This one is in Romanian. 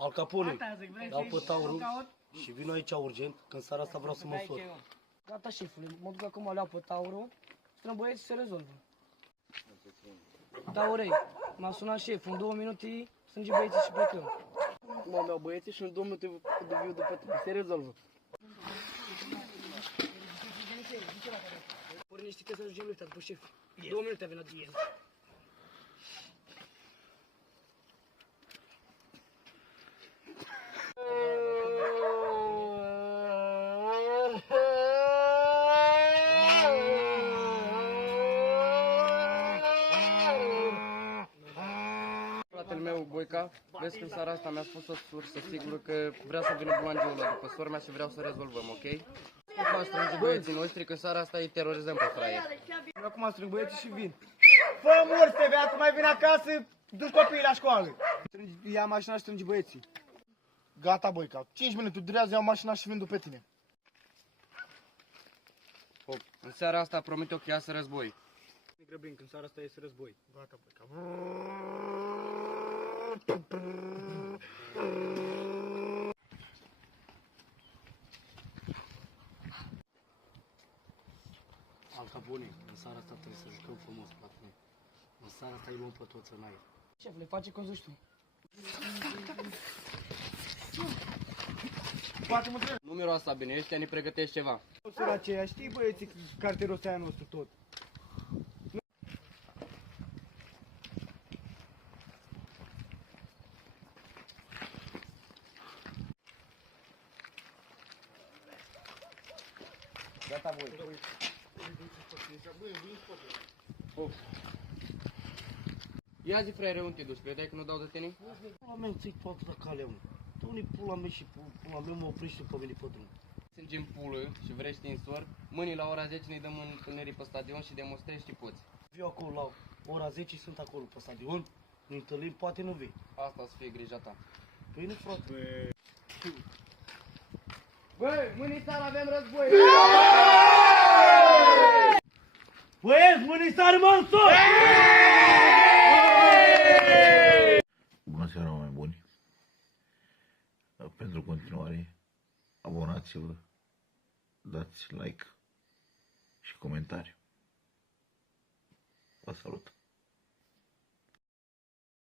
Al Capone, dau pe taurul și vin aici urgent, că în seara asta vreau să mă sor. Gata, șefule, mă duc acum, le-au pe taurul, strâmbăieții se rezolvă. Taurei, m-a sunat șeful, în 2 minute strânge băieții și plecăm. Mă iau băieții și în 2 minute viu după tine, se rezolvă. Pornește că să ajungem lupta după șef. 2 minute avem la zi. Fratele meu, Boica, vezi că în seara asta mi-a spus o sursă sigură că vrea să vină bulangiul ăla după sora mea și vreau să rezolvăm, ok? Nu faci strânge băieții noștri, că seara asta îi terorizăm pe fraier. Eu acum strâng băieții și vin. Fă mult, TV, acum mai vine acasă, duci copiii la școală. Ia mașina și strânge băieții. Gata, Boica, 5 minute durează, iau mașina și vin după tine. În seara asta promit o cheia să război. Ne grăbim, când seara asta iese război. Gata, Boica. Al Capone, în seara asta trebuie să jucăm frumos, frate. În seara asta îi luăm pe toți în aer. Șefule, face cum zici tu. Poate mă trebuie. Nu miroasa bine, ăștia ne pregătești ceva. Sora aceea, știi băieții cartierul ăsta aia nostru tot. Gata, voi. Ia zi, fraiere, unde te duci? Credeai că nu dau de tine? Pula mea ți-i toată la calea, mă. Tu unii pula mea și pula mea mă oprește pe mine pe drum. Sângem pulă și vrei să te însori, mâine la ora 10 ne dăm în întâlniri pe stadion și demonstrezi ce poți. Viu acolo la ora 10, sunt acolo pe stadion, ne întâlnim, poate nu vei. Asta o să fie grija ta. Păi nu, frate. Băi, mâine seara avem război! Băieți, mâine seară mă însor! Bună seara, oameni buni! Pentru continuare, abonați-vă, dați like și comentariu. Vă salut!